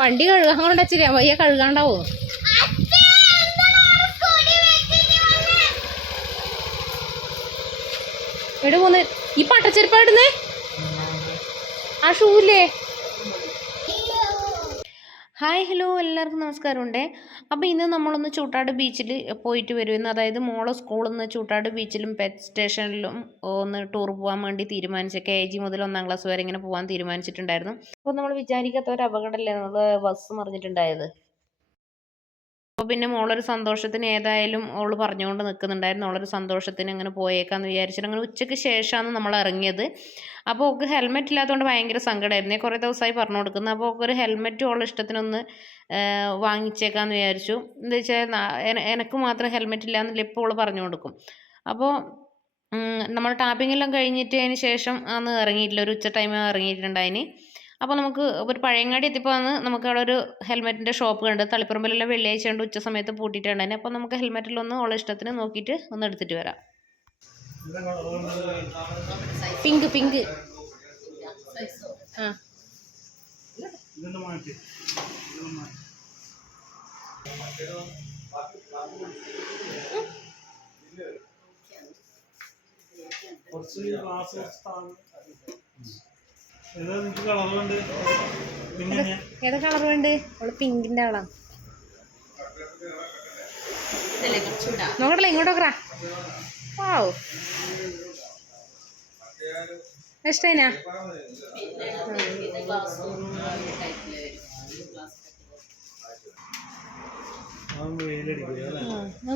വണ്ടി കഴുകാൻ കൊണ്ടുവച്ചില്ല, വയ്യ കഴുകാണ്ടാവോ? എവിടെ പോന്ന്? ഈ പട്ടച്ചെരുപ്പായിടുന്നേ ആ ഷൂല്ലേ? ഹായ് ഹലോ എല്ലാവർക്കും നമസ്കാരമുണ്ടേ. അപ്പോൾ ഇന്ന് നമ്മളൊന്ന് ചൂട്ടാട് ബീച്ചിൽ പോയിട്ട് വരുമെന്ന്, അതായത് മോളെ സ്കൂളിൽ നിന്ന് ചൂട്ടാട് ബീച്ചിലും പെറ്റ് സ്റ്റേഷനിലും ഒന്ന് ടൂർ പോകാൻ വേണ്ടി തീരുമാനിച്ചു. KG മുതൽ 1ാം ക്ലാസ് വരെ ഇങ്ങനെ പോകാൻ തീരുമാനിച്ചിട്ടുണ്ടായിരുന്നു. അപ്പോൾ നമ്മൾ വിചാരിക്കാത്ത ഒരു അപകടമല്ലേ നമ്മൾ ബസ് മറിഞ്ഞിട്ടുണ്ടായത്. അപ്പോൾ പിന്നെ മോളൊരു സന്തോഷത്തിന് ഏതായാലും അവൾ പറഞ്ഞുകൊണ്ട് നിൽക്കുന്നുണ്ടായിരുന്നു. അവളൊരു സന്തോഷത്തിന് അങ്ങനെ പോയേക്കാന്ന് വിചാരിച്ചിട്ട് അങ്ങനെ ഉച്ചയ്ക്ക് ശേഷമാണ് നമ്മൾ ഇറങ്ങിയത്. അപ്പോൾ അവൾക്ക് ഹെൽമെറ്റ് ഇല്ലാത്തതുകൊണ്ട് ഭയങ്കര സങ്കടമായിരുന്നു. കുറേ ദിവസമായി പറഞ്ഞു കൊടുക്കുന്നത്. അപ്പോൾ അവൾക്കൊരു ഹെൽമെറ്റും അവളുടെ ഇഷ്ടത്തിനൊന്ന് വാങ്ങിച്ചേക്കാമെന്ന് വിചാരിച്ചു. എന്താ വെച്ചാൽ എനിക്ക് മാത്രം ഹെൽമെറ്റ് ഇല്ലാന്നില്ല ഇപ്പോൾ അവൾ പറഞ്ഞു കൊടുക്കും. അപ്പോൾ നമ്മൾ ടാപ്പിങ്ങെല്ലാം കഴിഞ്ഞിട്ടതിന് ശേഷം അന്ന് ഇറങ്ങിയിട്ടില്ല, ഒരു ഉച്ച ടൈം ഇറങ്ങിയിട്ടുണ്ടായിന്. അപ്പോൾ നമുക്ക് ഒരു പഴയങ്ങാടി എത്തിയപ്പോൾ നമുക്ക് അവിടെ ഒരു ഹെൽമെറ്റിൻ്റെ ഷോപ്പ് കണ്ട്. തളിപ്പറമ്പിലെല്ലാം വെള്ളിയാഴ്ച കൊണ്ട് ഉച്ച സമയത്ത് പൂട്ടിയിട്ടുണ്ടായിരുന്നു. അപ്പോൾ നമുക്ക് ഹെൽമെറ്റിലൊന്ന് ഉള്ള ഇഷ്ടത്തിന് നോക്കിയിട്ട് ഒന്ന് എടുത്തിട്ട് വരാം. പിങ്ക് പിങ്ക് ആ ഏതാ കളർ വേണ്ട? അവള് പിങ്കിന്റെ ആളാ. നോക്കട്ടല്ലേ, ഇങ്ങോട്ട് നോക്കറാ. വാവ്, ഇഷ്ടനാ?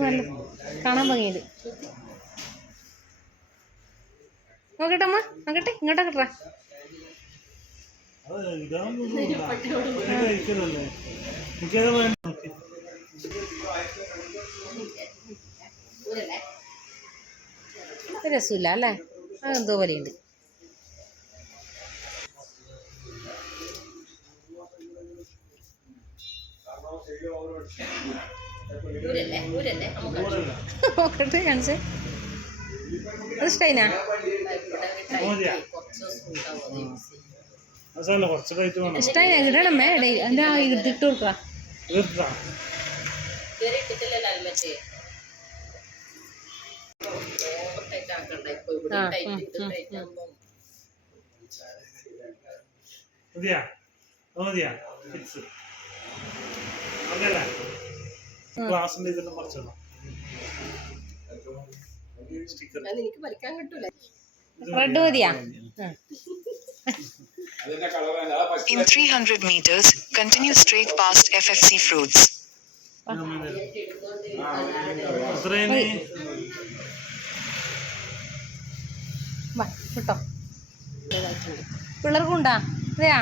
നല്ല കാണാൻ ഭംഗിയുണ്ട്. നോക്കട്ടെ അമ്മ, നോക്കട്ടെ, ഇങ്ങോട്ടോക്കട്ടാ. രസമില്ല അല്ലേ? അതെന്തോ പോലെയുണ്ട്. നോക്കട്ടെ, കാണിച്ചേ. അത് ഇഷ്ടനാ? ഇഷ്ടമായി ഇടണമേ. എന്താ ഇതിട്ട് കൊടുക്ക. റെഡ് മതിയാ? In 300 meters, continue straight past FFC Fruits. കിട്ടോ? പിള്ളേർക്കുണ്ടാ? അതെയാ?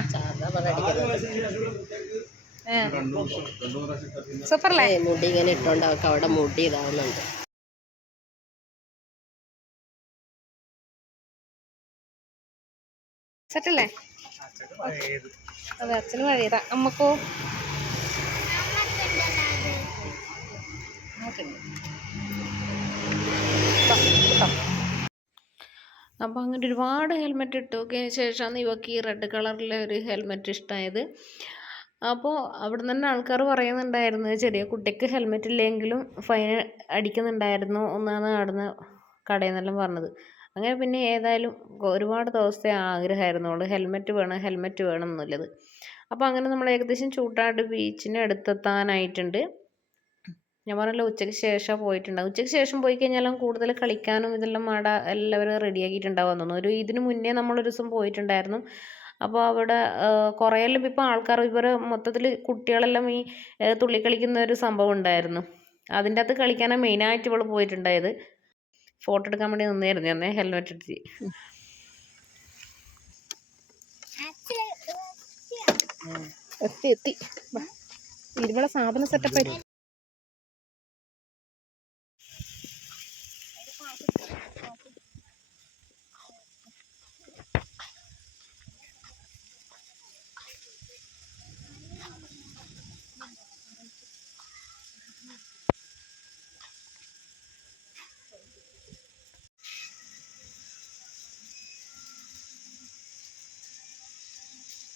സൂപ്പറല്ലേ? മുടി ഇങ്ങനെ ഇട്ടോണ്ട് അവർക്ക് അവിടെ മുടി ഇതാവുന്നുണ്ട്. സെറ്റല്ലേ? അതെ, അച്ഛന് മഴയതാ. അമ്മക്കോ? അപ്പോൾ അങ്ങനെ ഒരുപാട് ഹെൽമെറ്റ് ഇട്ട് നോക്കിയതിന് ശേഷമാണ് ഇവർക്ക് ഈ റെഡ് കളറിലെ ഒരു ഹെൽമെറ്റ് ഇഷ്ടമായത്. അപ്പോൾ അവിടെ തന്നെ ആൾക്കാർ പറയുന്നുണ്ടായിരുന്നു, ചെറിയ കുട്ടിക്ക് ഹെൽമെറ്റ് ഇല്ലെങ്കിലും ഫൈൻ അടിക്കുന്നുണ്ടായിരുന്നു ഒന്നാണ് അവിടുന്ന് കടയിൽ നിന്നെല്ലാം പറഞ്ഞത്. അങ്ങനെ പിന്നെ ഏതായാലും ഒരുപാട് ദിവസത്തെ ആഗ്രഹമായിരുന്നു അവൾ ഹെൽമെറ്റ് വേണം എന്നുള്ളത്. അപ്പോൾ അങ്ങനെ നമ്മൾ ഏകദേശം ചൂട്ടാട് ബീച്ചിന് അടുത്തെത്താനായിട്ടുണ്ട്. ഞാൻ പറഞ്ഞല്ലോ ഉച്ചയ്ക്ക് ശേഷം പോയിട്ടുണ്ടാകും. ഉച്ചയ്ക്ക് ശേഷം പോയി കഴിഞ്ഞാലും കൂടുതൽ കളിക്കാനും ഇതെല്ലാം എല്ലാവരും റെഡിയാക്കിയിട്ടുണ്ടാകുമെന്ന് തോന്നുന്നു. ഇതിന് മുന്നേ നമ്മളൊരു ദിവസം പോയിട്ടുണ്ടായിരുന്നു. അപ്പോൾ അവിടെ കുറേയെല്ലാം ഇപ്പോൾ ആൾക്കാർ ഇവർ മൊത്തത്തിൽ കുട്ടികളെല്ലാം ഈ തുള്ളിക്കളിക്കുന്ന ഒരു സംഭവം ഉണ്ടായിരുന്നു. അതിൻ്റെ അകത്ത് കളിക്കാനാണ് മെയിനായിട്ട് ഇവൾ പോയിട്ടുണ്ടായത്. ഫോട്ടോ എടുക്കാൻ വേണ്ടി നിന്നായിരുന്നു ഞാൻ ഹെൽമെറ്റ് ഇട്ടിട്ട്. എത്തി ഇരുവള സാധന സെറ്റപ്പ് ആയിട്ട്.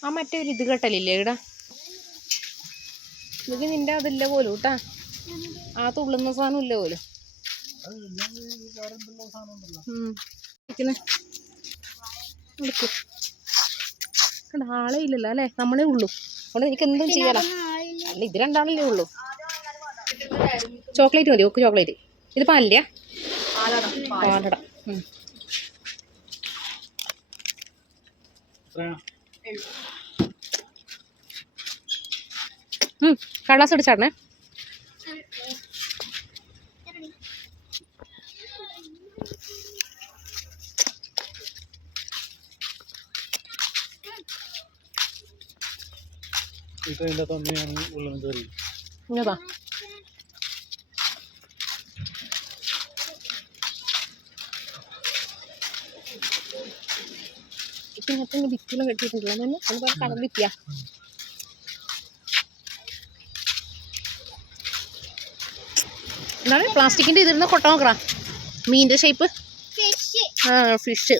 ആ മറ്റേ ഒരു ഇത് കെട്ടലില്ലേ ഇവിടെ, ഇത് നിന്റെ അതില്ല പോലും കേട്ടാ, ആ തുള്ളുന്ന സാധനം ഇല്ല പോലും. ആളെ ഇല്ലല്ലോ അല്ലേ, നമ്മളേ ഉള്ളൂ. അതുകൊണ്ട് എനിക്ക് എന്തും ചെയ്യാലോ. അല്ല ഇത് രണ്ടാളല്ലേ ഉള്ളൂ. ചോക്ലേറ്റ് മതി, ഓക്ക് ചോക്ലേറ്റ്. ഇത് പാലില്ല, പാലട. കടലാസ് അടിച്ചാടണേ. ഇങ്ങതാ ഇങ്ങനത്തെ ഭിത്തിയിലും കെട്ടിയിട്ടുണ്ടല്ലോ തന്നെ, അതുപോലെ കടൽ ഭിത്തിയാ. എന്താണ് പ്ലാസ്റ്റിക്കിന്റെ ഇതിരുന്ന കൊട്ട നോക്കറാ, മീനിന്റെ ഷേപ്പ്. ആ ഫിഷ്.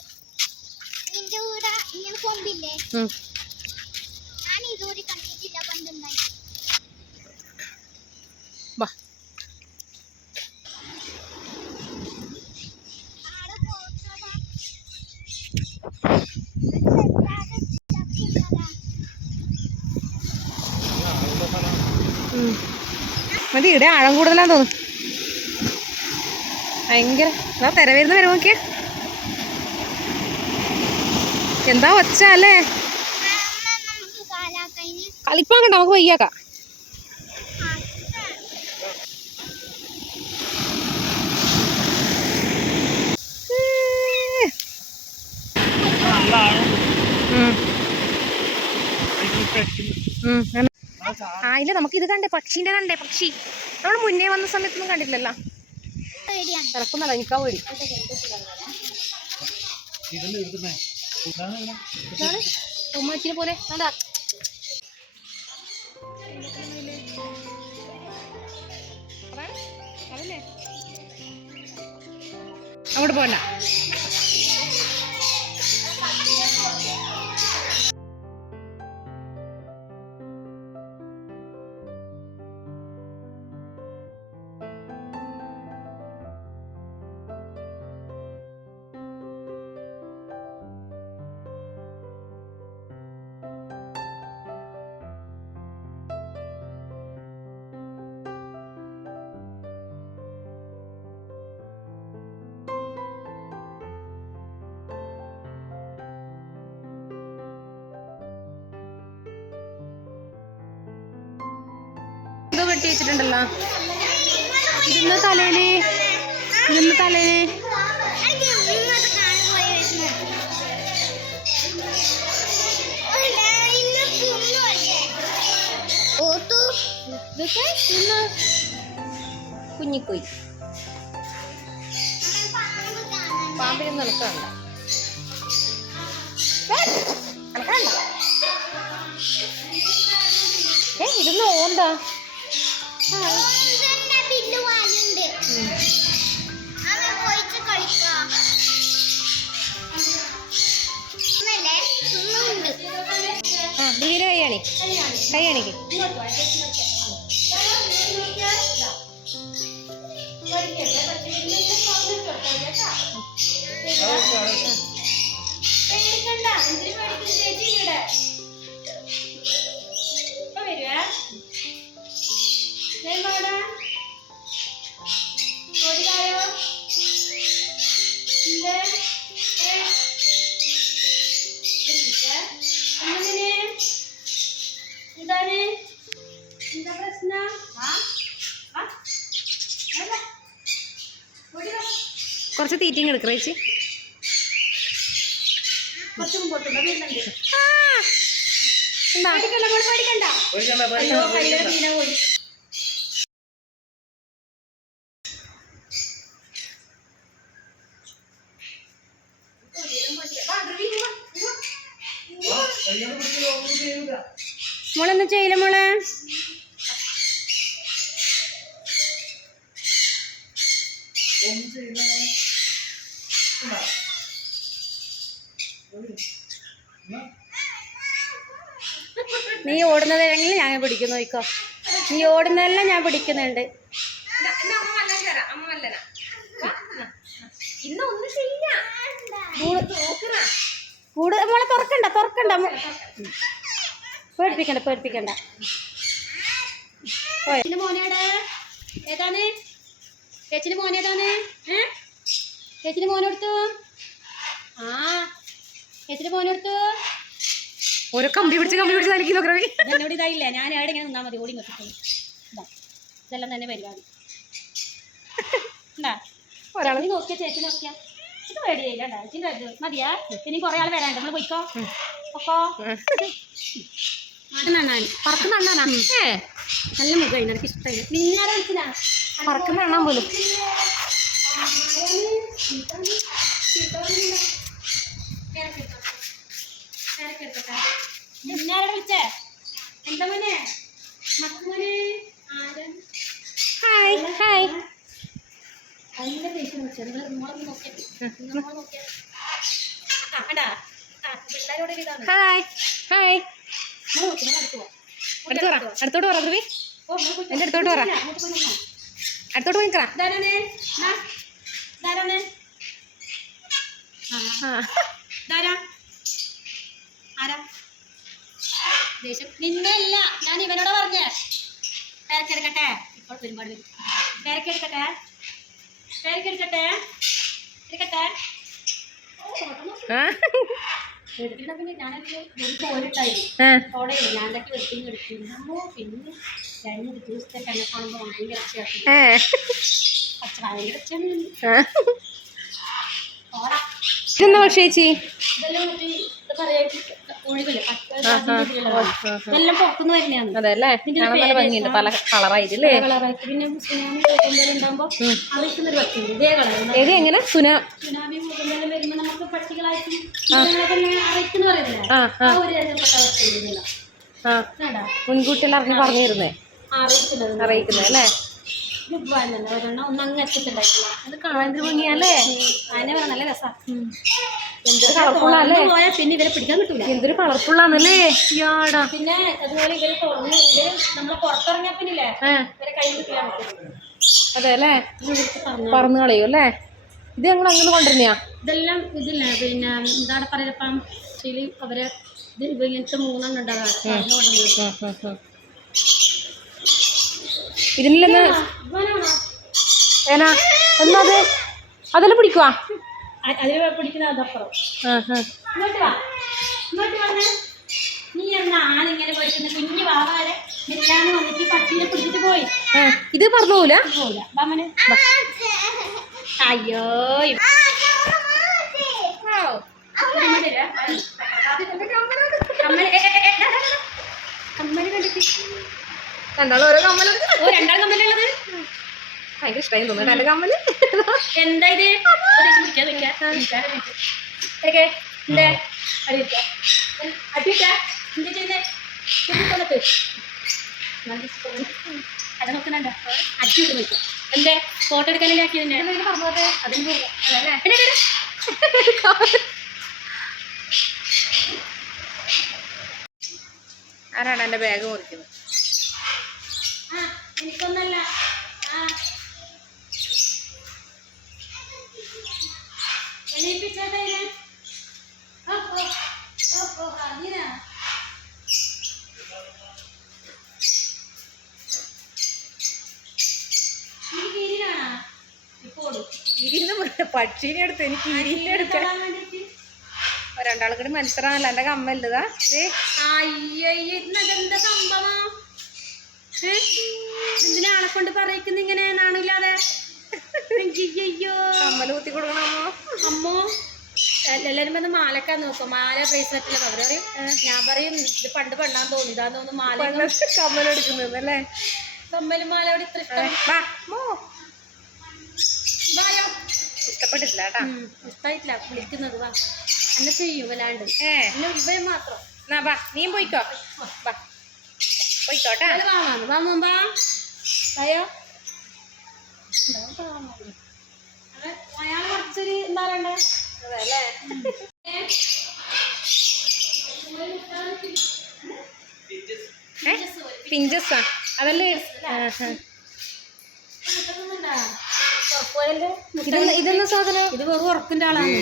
വാ മതി. ഇവിടെ ആഴം കൂടുതലാന്ന് തോന്നുന്നു. ഭയങ്കര തെര വരുന്ന വരെ നോക്കിയ എന്താ ഒച്ച അല്ലേ. കളിപ്പാൻ കണ്ട, നമുക്ക് വയ്യാക്കാം. ആ ഇല്ല, നമുക്ക് ഇത് കണ്ടേ, പക്ഷീന്റെ കണ്ടേ, പക്ഷി നമ്മൾ മുന്നേ വന്ന സമയത്തൊന്നും കണ്ടില്ലല്ലോ. ഇറക്കുന്നല്ല, എനിക്കാ പേടി. ഉമ്മച്ചിനെ പോലെ കണ്ടാ. അതല്ലേ അങ്ങോട്ട് പോകണ്ട. വെട്ടി വെച്ചിട്ടുണ്ടല്ലോ. ഇതിന്ന് തലയില് കുഞ്ഞിക്കുയി. പാമ്പിനെ നിലക്കണ്ട. ഇതൊന്ന് ഓന്താ. കൈയാണിക്ക് കുറച്ച് തീറ്റിങ് എടുക്കറ ചേച്ചി. മോളെന്താ ചെയ്യില്ല മോളെ. നീ ഓടുന്നതെങ്കിൽ ഞാൻ പിടിക്കുന്നു. നോക്കോ നീ ഓടുന്നതെല്ലാം ഞാൻ പിടിക്കുന്നുണ്ട്. കൂട് മോളെ തുറക്കണ്ട പേടിപ്പിക്കണ്ട. ചേച്ചിന്റെ മോനേടെ ഏതാണ്? ചേച്ചിന്റെ മോനേതാണ്? ചേച്ചിന്റെ മോനെടുത്തു. ചേച്ചിന്റെ മോനെടുത്തു. ഓരോ കമ്പി പിടിച്ച് എന്നോട് ഇതായില്ല. ഞാൻ എവിടെ ഇങ്ങനെ നിന്നാ മതി. ഓടി നോക്കിക്കോളൂ. ഇതെല്ലാം തന്നെ പരിപാടി. നീ നോക്കിയാ ചേച്ചി നോക്കിയാ ഇത് പേടിയായില്ല. മതിയാ. ഇനി കുറെ ആൾ വരാണ്ട്. നമ്മള് പോയിക്കോ. പറക്കുന്ന അണ്ണാനാ. നല്ല മുഖം. എനിക്ക് ഇഷ്ടമായി. മിന്നാരെ വിളിച്ചില്ല. പറക്കുന്ന അണ്ണാൻ പോലും. മിന്നാരെ വിളിച്ചേ. എന്താ മോനെ? മക്കളെ ഹായ്. ഭയങ്കര ദേഷ്യം വിളിച്ചത്. നിങ്ങൾ നമ്മളൊന്ന് നോക്കിയാൽ പിള്ളേരോട് ഇതാണ്. ഹായ്. അടുത്തോട്ട് പറ ധ്രുവി. എൻ്റെ അടുത്തോട്ട് പറ. അടുത്തോട്ട് പോയി നിൽക്കറ. നിന്നല്ല, ഞാൻ ഇവനോട് പറഞ്ഞേ. പേരക്കെടുക്കട്ടെ. ഇപ്പോൾ ഒരുപാട് പേരക്കെടുക്കട്ടെ. ഞാനൊരു പോയിട്ടായിരുന്നു. അവിടെ ഞാനൊക്കെ വെട്ടിങ് എടുക്കുന്നു. പിന്നെ 2 ദിവസത്തെ എന്നെ കാണുമ്പോൾ ഭയങ്കര ചേച്ചി ഇതെല്ലാം പുറത്തുനിന്ന് വരുന്നതാണ്. അതല്ലേ ഭംഗിയുണ്ട്. പല കളറായില്ലേ? പിന്നെ സുനാമി ഭൂകമ്പം ഉണ്ടാകുമ്പോൾ അറിയിക്കുന്നൊരു വസ്തുണ്ട്. ഇതേ കളർ. എങ്ങനെ സുനാമി ഭൂകമ്പം വരുമ്പോൾ നമുക്ക് പക്ഷികളായിട്ട് അറിയിക്കുന്ന പറയുന്നില്ല. ആ ഒരു മുൻകൂട്ടിയെല്ലാം പറഞ്ഞിരുന്നേ അറിയിക്കുന്നത് അല്ലേ? ഒന്നങ്ങെത്തിട്ടുണ്ടായിട്ടില്ല. അത് കാണാൻ ഭംഗിയല്ലേ? അതിനെ പറയാം. നല്ല രസമാണ്. എന്തൊരു കളർഫുള്ളാല്ലേ? പിന്നെ ഇവരെ പിടിക്കാൻ കിട്ടൂല. എന്തൊരു കളർഫുള്ളാന്നല്ലേ? പിന്നെ അതുപോലെ ഇവര് തുറന്ന് നമ്മളെ പുറത്തിറങ്ങിയാ പിന്നില്ലേ ഇവരെ കൈ കിട്ടില്ല. അതെ അല്ലേ? പറന്ന് കളയും അല്ലേ? ഇത് ഞങ്ങൾ അങ്ങനെ കൊണ്ടുവരുന്നയാ. ഇതെല്ലാം ഇതില്ല. പിന്നെ എന്താണ് പറയപ്പം അവരെ ഇത് ഇങ്ങനത്തെ 3 ഉണ്ടാകാം. ഇതിലെന്നാ എന്നത് അതെല്ലാം പിടിക്കുവാ. അതിൽ പിടിക്കുന്ന അതപ്പുറം. ഇങ്ങോട്ട് വന്നേ. നീ എന്നാണ് ഇങ്ങനെ പഠിക്കുന്ന കുഞ്ഞു വാവാരെ മില്ലാന്ന് വന്നിട്ട് പട്ടീനെ പിടിച്ചിട്ട് പോയി. ഇത് പറഞ്ഞു പോവില്ല. ബാമന് അയ്യോ കമ്മല് കണ്ടിട്ട് രണ്ടാളും ഓരോ കമ്മല്. 2 കമ്മലുള്ളത് ഭയങ്കര ഇഷ്ടമായി തോന്നുന്നു എന്റെ കമ്മല്. എന്താ ഇത്? അത് നോക്കുന്നുണ്ടോ? അടിച്ചു നോക്കാം. എന്തേ ഫോട്ടോ എടുക്കാനല്ലേ ആക്കിയതിന്റെ അതിന് ആരാണ് എന്റെ ബാഗ് മുറിക്കുന്നത്? എനിക്കൊന്നല്ല. പക്ഷീനെ എടുത്ത് എനിക്ക് ഇരിന്റെ എടുക്കാൻ രണ്ടാളും കൂടി മനസ്സിലാണല്ലോ എന്റെ കമ്മല്ലതാ. അയ്യെന്താ സംഭവം? എന്തിനാ ആളെ കൊണ്ട് പറയിക്കുന്ന ഇങ്ങനെ നാണില്ലാതെ? അയ്യോ കമ്മല് കുത്തി കൊടുക്കണമോ? അമ്മോ എല്ലാരും വന്ന് മാലക്കാൻ നോക്കും. മാല ബ്രേസ്ലെറ്റില്ല അവര് പറയും. ഞാൻ പറയും ഇത് പണ്ട് പെണ്ണാൻ തോന്നിയതാന്ന് തോന്നുന്നു. മാല കമ്മലെടുക്കുന്നത് അല്ലേ? കമ്മലും മാല അവിടെ ഇത്ര ഇഷ്ടപ്പെട്ടിട്ടില്ല കേട്ടാ. ഇഷ്ടായിട്ടില്ല വിളിക്കുന്നത്. വാ എന്നെ ചെയ്യും വല്ലാണ്ട്. എന്നെ ഇവൻ മാത്രം. നീ പോയിക്കോ. പോയിക്കോട്ടെ. വാ അയ്യോ അയാൾ കുറച്ചൊരു എന്താ പറയണ്ടേ? അതെല്ലേ? പിഞ്ചസാ അതല്ലേ ഇതെന്ന സാധനം? ഇത് വെറും ഉറക്കിന്റെ ആളാണ്.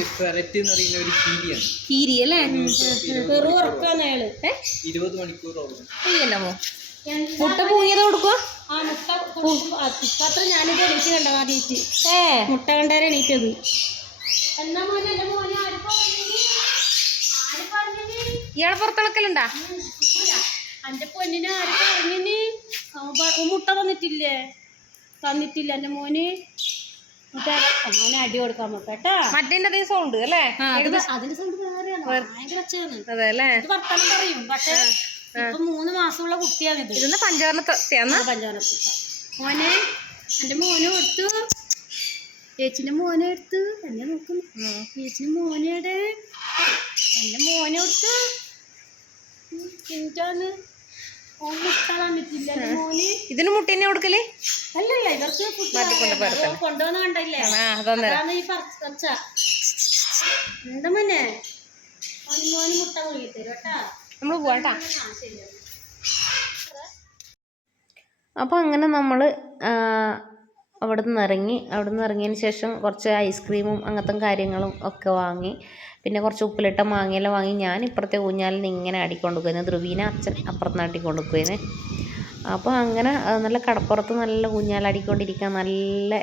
കീരി അല്ലേ? വെറും ഉറക്കാണ് അയാള്. 20 മണിക്കൂർ മുട്ട പൂങ്ങിയത് കൊടുക്കുക. ആ മുട്ട അത്ര ഞാനിത് എണീറ്റ് കണ്ട ആദ്യമായിട്ട്. മുട്ട കണ്ടേരെ എണീറ്റത്. എന്നാ മോനെ എന്റെ മോനെ ഇയാളെ പുറത്തിളക്കലുണ്ടാ? എന്റെ പൊന്നിനെ ആര് പറഞ്ഞിന്? മുട്ട തന്നിട്ടില്ലേ? തന്നിട്ടില്ല എന്റെ മോന്. മോനെ അടി കൊടുക്കാൻ കേട്ടാ. മറ്റേ സൗണ്ട് അല്ലേ? അതിന്റെ സൗണ്ട് വേറെയാണ്, ഭയങ്കര ഒച്ചയാണ്. അതെ അല്ലേ? ഇത് വർത്താനം പറയും, പക്ഷെ ഇപ്പൊ 3 മാസമുള്ള കുട്ടിയാണിത്. ഇതൊന്ന് പഞ്ചാരണത്തിട്ട മോനെ എന്റെ മോനെ കൊടുത്തു. ചേച്ചിന്റെ മോനെ എടുത്ത് എന്നെ നോക്കുന്നു. ചേച്ചിന്റെ മോനെയുടെ എന്റെ മോനെ കൊടുത്ത് എന്താണ് മുട്ട തന്നിട്ടില്ല എന്റെ മോന്. ഇതിന് മുട്ടേനെ കൊടുക്കല്? അല്ലല്ല, ഇവർക്ക് കൊണ്ടുവന്ന കണ്ടല്ലേ, അതാണ് ഈ പച്ച. എന്താ മോനെ മോന് മുട്ട കൊള്ളി തരും കേട്ടാ. നമ്മൾ പോവാട്ടാ. അപ്പോൾ അങ്ങനെ നമ്മൾ അവിടെ നിന്ന് ഇറങ്ങിയതിന് ശേഷം കുറച്ച് ഐസ്ക്രീമും അങ്ങനത്തെ കാര്യങ്ങളും ഒക്കെ വാങ്ങി. പിന്നെ കുറച്ച് ഉപ്പിലിട്ട മാങ്ങയെല്ലാം വാങ്ങി. ഞാൻ ഇപ്പുറത്തെ ഊഞ്ഞാലിന് ഇങ്ങനെ ആടിക്കൊണ്ടുപോകുന്നു, ധ്രുവീന അച്ഛൻ അപ്പുറത്ത് ആട്ടിക്കൊണ്ടുപോകുന്നേ. അപ്പോൾ അങ്ങനെ നല്ല കടപ്പുറത്ത് നല്ല ഊഞ്ഞാലാടിക്കൊണ്ടിരിക്കാൻ നല്ല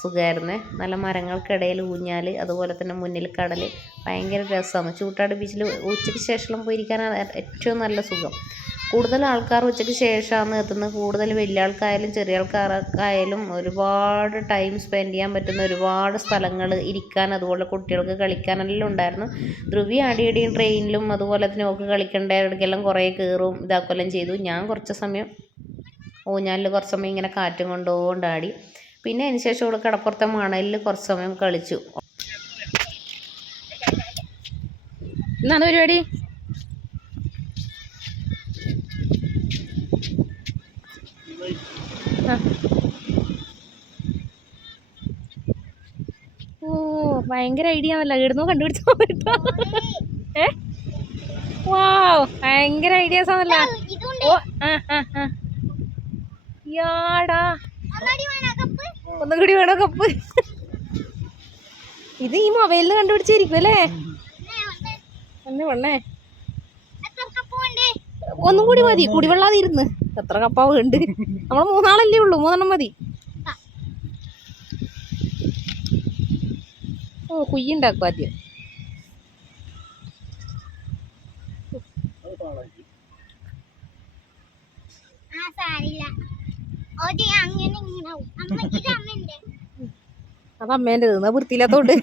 സുഖമായിരുന്നേ. നല്ല മരങ്ങൾക്കിടയിൽ ഊഞ്ഞാൽ, അതുപോലെ തന്നെ മുന്നിൽ കടൽ, ഭയങ്കര രസമാണ്. ചൂട്ടാട് ബീച്ചിൽ ഉച്ചയ്ക്ക് ശേഷം പോയിരിക്കാനാണ് ഏറ്റവും നല്ല സുഖം. കൂടുതൽ ആൾക്കാർ ഉച്ചയ്ക്ക് ശേഷമാണ് എത്തുന്നത്. കൂടുതൽ വലിയ ആൾക്കായാലും ചെറിയ ആൾക്കാർക്കായാലും ഒരുപാട് ടൈം സ്പെൻഡ് ചെയ്യാൻ പറ്റുന്ന ഒരുപാട് സ്ഥലങ്ങൾ ഇരിക്കാൻ, അതുപോലെ കുട്ടികൾക്ക് കളിക്കാനെല്ലാം ഉണ്ടായിരുന്നു. ധ്രുവി അടിയടിയും ട്രെയിനിലും അതുപോലെ തന്നെ ഒക്കെ കളിക്കേണ്ട ഇടയ്ക്കെല്ലാം കുറേ കയറും ഇതാക്കെല്ലാം ചെയ്തു. ഞാൻ കുറച്ച് സമയം ഊഞ്ഞാലിൽ കുറച്ച് സമയം ഇങ്ങനെ കാറ്റും കൊണ്ടുകൊണ്ടാടി. പിന്നെ അതിന് ശേഷം ഇവിടെ കടപ്പുറത്തെ മണലിൽ കുറച്ച് സമയം കളിച്ചു. എന്താണ് പരിപാടി? ഓ ഭയങ്കര ഐഡിയ ആണല്ലോ, ഇടുന്നു കണ്ടുപിടിച്ചോ കേട്ടോ. വാവ്, ഭയങ്കര ഐഡിയാസ് ആണല്ലോ. ഓ യാടാ, ഒന്നും കൂടി വേണോ കപ്പ്? ഇത് ഈ മൊബൈലിൽ കണ്ടുപിടിച്ചിരിക്കും അല്ലേ? വെണ്ണേ ഒന്നും കൂടി മതി, കുടിവെള്ളാതെ ഇരുന്ന്. എത്ര കപ്പ വേണ്ട? നമ്മൾ 3 ആളല്ലേ ഉള്ളൂ, 3 എണ്ണം മതി. ഓ കുയ്യുണ്ടാക്കും ആദ്യം. അത് അമ്മേൻ്റെ തിന്നാ വൃത്തിയില്ലാത്തോണ്ട്.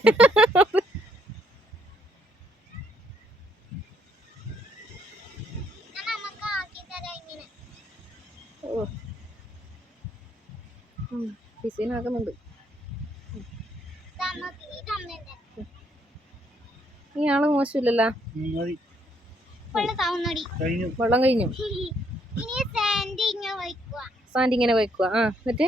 ഡിസൈനാക്കുന്നുണ്ട്. ഈ ആള് മോശമില്ലല്ലോ. വെള്ളം കഴിഞ്ഞു. സാൻഡ് ഇങ്ങനെ വയ്ക്കുക. എന്നിട്ട്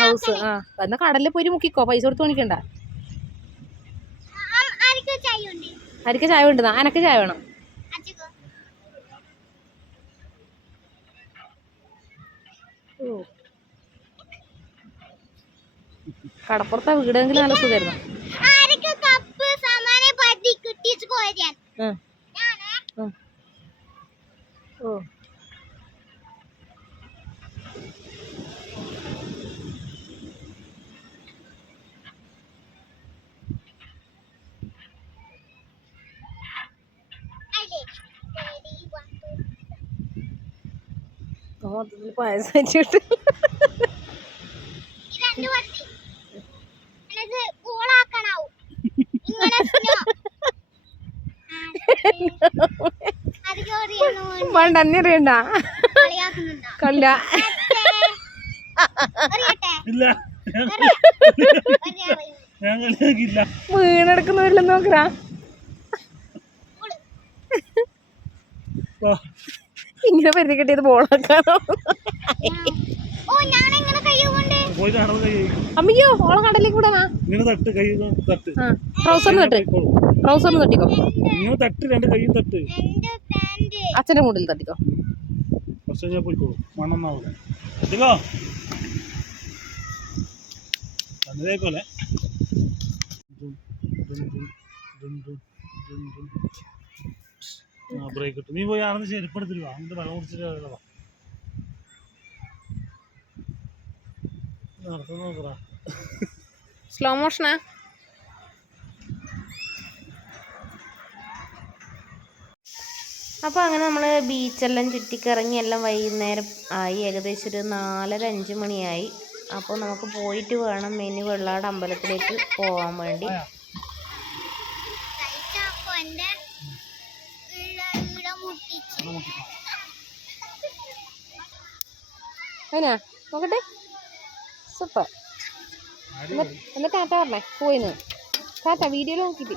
ഹൗസ്. എന്നാ കടലിൽ പോയി മുക്കിക്കോ, പൈസ കൊടുത്ത് പണിക്കണ്ട. ആർക്ക് ചായ വേണ്ട? അനക്ക് ചായ വേണം. കടപ്പുറത്താ വീടെങ്കിലും നല്ല സുഖമായിരുന്നു. ഓ പായസം വെച്ചിട്ട് വേണ്ട, അന്നറിയണ്ട കല്ല വീണെടുക്കുന്നവരില്ല നോക്കറാ. ഇങ്ങനെ പരിധി കെട്ടിയത് ബോളാക്കാനോ? അമ്മയ്യോ ഓളെ കടലിലേക്ക് വിടാനാ? ട്രൗസറിന് തട്ട്. ട്രൗസർ തട്ടിക്കോ. നിങ്ങൾ തട്ട്, രണ്ട് കൈയും തട്ട്. അച്ഛൻ്റെ മുടിൽ തട്ടിക്കോ. കുറച്ച് കഴിഞ്ഞാൽ പോയിക്കോളൂ, മണ്ണെന്നാവൂല. തട്ടിക്കോ തന്നതേപോലെ. ബ്രേക്ക് ഇട്ടു. നീ പോയി ആണെന്ന് ചെരുപ്പെടുത്തിട്ട് വാ, എന്നിട്ട് വെള്ളം കുടിച്ചിട്ട് വാ. നടത്തുന്ന നോക്കറാ. സ്ലോ മോഷനാ. അപ്പോൾ അങ്ങനെ നമ്മൾ ബീച്ചെല്ലാം ചുറ്റിക്കറങ്ങി എല്ലാം വൈകുന്നേരം ആയി. ഏകദേശം ഒരു 4:30-5 മണിയായി. അപ്പോൾ നമുക്ക് പോയിട്ട് വേണം ഇനി വെള്ളാട് അമ്പലത്തിലേക്ക് പോകാൻ വേണ്ടി. അതിനാ നോക്കട്ടെ. സൂപ്പർ. എന്നിട്ട് ടാറ്റ പറഞ്ഞേ പോയിന്ന്. ടാറ്റ വീഡിയോയിൽ നോക്കിയിട്ട്.